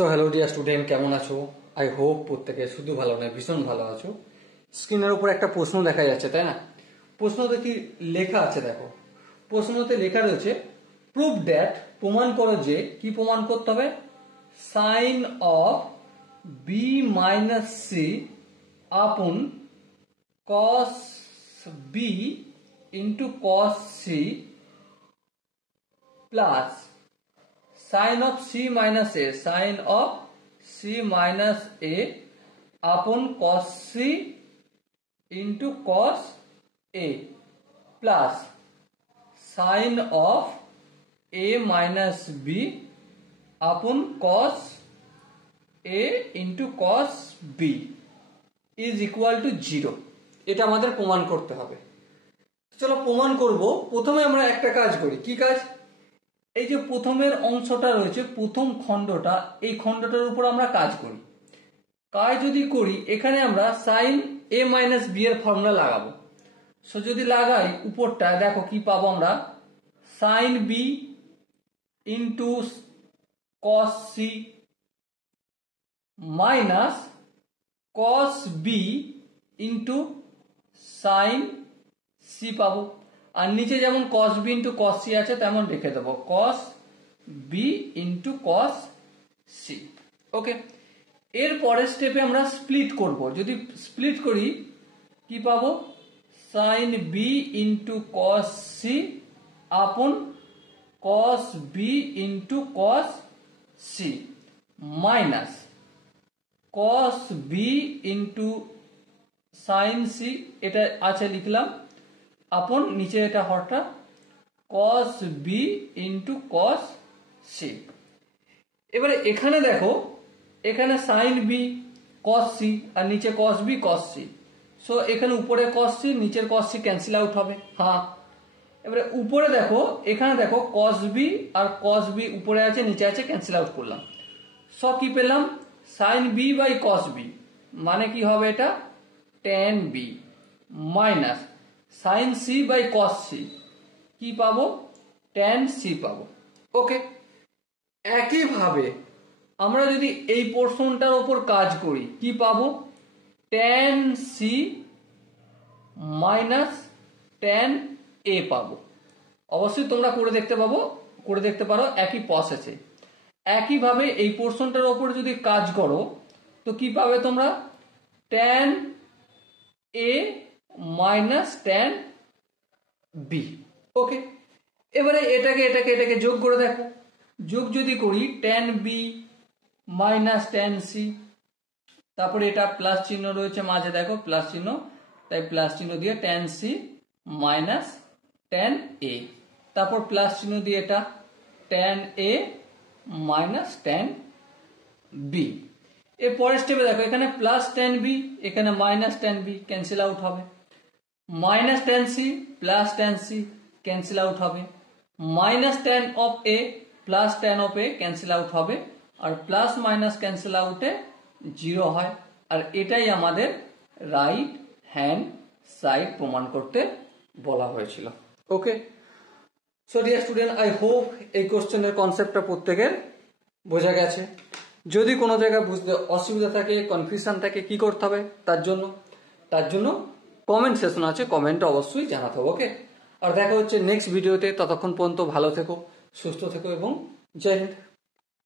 So hello dear student, কেমন আছো? I hope প্রত্যেকে শুধু ভালো নয়, ভীষণ ভালো আছো। স্ক্রিনের উপর একটা প্রশ্ন দেখা যাচ্ছে, তাই না? প্রশ্নতে কি লেখা আছে দেখো। প্রশ্নতে লেখা রয়েছে প্রুভ দ্যাট, প্রমাণ করো যে, কি প্রমাণ করতে হবে? Sine of B minus C upon cos B into cos C plus sin of c minus a, sin of c minus a upon cos c into cos a plus sin of a minus b upon cos a into cos b is equal to 0। এটা আমাদের প্রমাণ করতে হবে। চলো প্রমাণ করব। প্রথমে আমরা একটা কাজ করি। কি কাজ? এই যে প্রথমের অংশটা রয়েছে, প্রথম খণ্ডটা, এই খণ্ডটার উপর আমরা কাজ করি। কাজ যদি করি, এখানে আমরা সাইন এ মাইনাস বি এর ফর্মুলা লাগাবো। সো যদি লাগাই উপরটায়, দেখো কি পাবো আমরা? Sine B into cos C minus cos B into sine C পাবো। আর নিচে যেমন cos b into cos c আছে তেমন রেখে দেবো cos b into cos c। Okay, এর পরের স্টেপে আমরা স্প্লিট করব। যদি স্প্লিট করি কি পাবো? sin b into cos c আপন cos b into cos c minus cos b into sin c, এটা আছে লিখলাম, আপন নিচে এটা হরটা cos b into cos c। এবারে এখানে দেখো, এখানে sin b cos c আর নিচে cos b cos c। So এখানে উপরে cos c নিচের cos c ক্যান্সেল আউট হবে। হ্যাঁ, এবারে উপরে দেখো, এখানে দেখো cos b আর cos b উপরে আছে নিচে আছে, ক্যান্সেল আউট করলাম। সো কি পেলাম? sin b by cos b মানে কি হবে? এটা tan b minus sin c by cos c কি পাবো? tan c পাবো। ওকে, একইভাবে আমরা যদি এই পোর্শনটার উপর কাজ করি কি পাবো? tan c minus tan a পাবো। অবশ্যই তোমরা করে দেখতে পারো একই প্রসেসে। একইভাবে এই পোর্শনটার উপর যদি কাজ করো তো কি পাবে তোমরা? tan a minus tan b। ওকে, এবারে এটাকে যোগ করে দেখো। যোগ যদি করি tan b minus tan c, তারপরে এটা প্লাস চিহ্ন রয়েছে মাঝে, দেখো প্লাস চিহ্ন, তাই প্লাস চিহ্ন দিয়ে tan c minus tan a, তারপর প্লাস চিহ্ন দিয়ে এটা tan a minus tan b। এর পরের স্টেপে দেখো, এখানে প্লাস tan b, এখানে minus tan b, cancel out হবে। Minus tan c plus tan c cancel out হবে। Minus tan of a plus tan of a cancel out হবে। আর প্লাস মাইনাস ক্যান্সেল আউটে 0 হয়। আর এটাই আমাদের রাইট হ্যান্ড সাইড প্রমাণ করতে বলা হয়েছিল। Okay, so dear student, I hope এই কোশ্চেনের কনসেপ্টটা প্রত্যেকের বোঝা গেছে। যদি কোনো জায়গায় বুঝতে অসুবিধা থাকে, কনফিউশন থাকে, কি করতে হবে তার জন্য কমেন্ট সেকশন আছে, কমেন্টে অবশ্যই জানাতে হবে। ওকে, আর দেখা হচ্ছে নেক্সট ভিডিওতে। ততক্ষণ পর্যন্ত ভালো থেকো, সুস্থ থেকো এবং জয় হিন্দ।